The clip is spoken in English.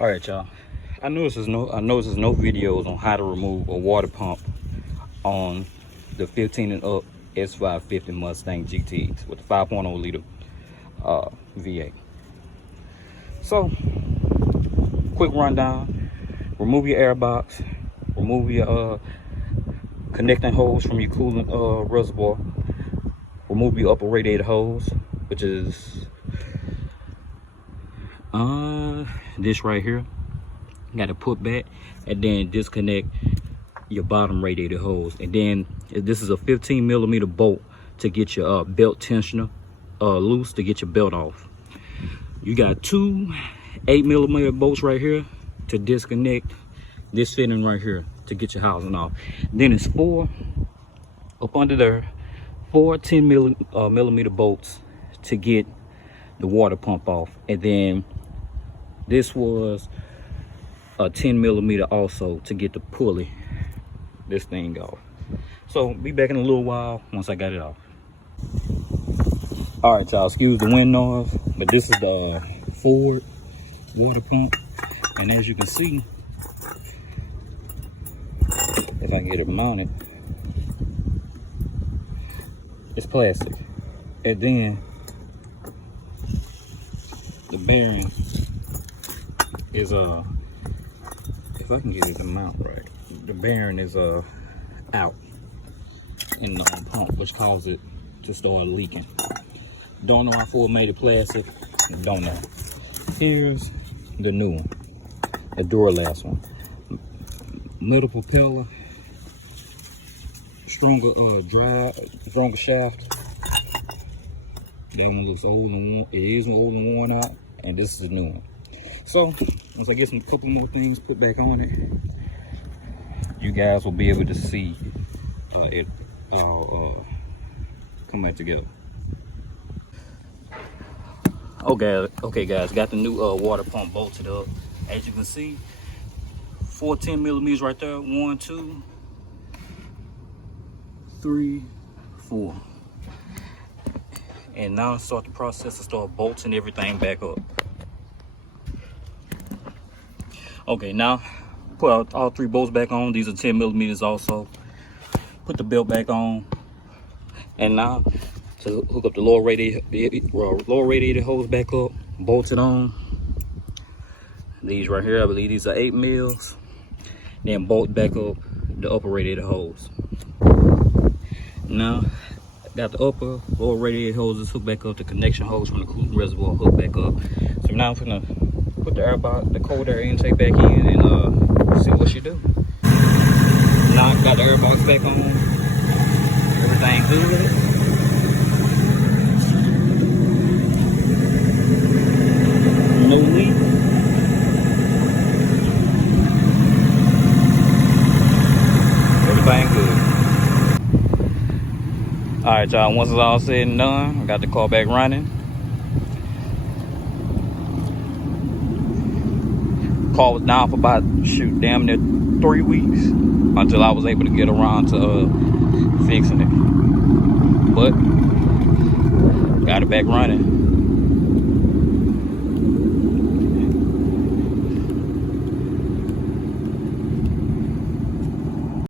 All right, y'all. I noticed there's no videos on how to remove a water pump on the 15 and up S550 Mustang GTs with the 5.0 liter V8. So, quick rundown: remove your air box, remove your connecting hose from your coolant reservoir, remove your upper radiator hose, which is this right here. You got to put back and then disconnect your bottom radiator hose. And then this is a 15 millimeter bolt to get your belt tensioner loose, to get your belt off. You got two 8 millimeter bolts right here to disconnect this fitting right here to get your housing off. Then it's four up under there, four 10 millimeter bolts to get the water pump off. And then this was a 10 millimeter also to get the pulley, this thing off. So be back in a little while once I got it off. All right, y'all, excuse the wind noise, but this is the Ford water pump. And as you can see, if I can get it mounted, it's plastic. And then the bearing is if I can get it to mount right, the bearing is out in the pump, which caused it to start leaking. Don't know how Ford made it plastic, don't know. Here's the new one, the Duralast one. Middle propeller, stronger shaft. That one looks old and worn. It is old and worn out, and this is the new one. So once I get some couple more things put back on it, you guys will be able to see it all come back together. Okay guys, got the new water pump bolted up. As you can see, 14 millimeters right there. 1, 2, 3, 4. And now start the process to start bolting everything back up. Okay, now put all 3 bolts back on. These are 10 millimeters also. Put the belt back on. And now to hook up the lower radiator hose back up, bolt it on. These right here, I believe these are 8 mils. Then bolt back up the upper radiator hose. Now got the upper lower radiator hoses hooked back up, the connection hose from the coolant reservoir hooked back up. So now I'm gonna put the air box, the cold air intake back in, and see what she do. Now I got the air box back on. Everything good with it. No leak. Everything good. All right, y'all, once it's all said and done, I got the car back running. Car was down for about, damn near 3 weeks until I was able to get around to fixing it. But got it back running.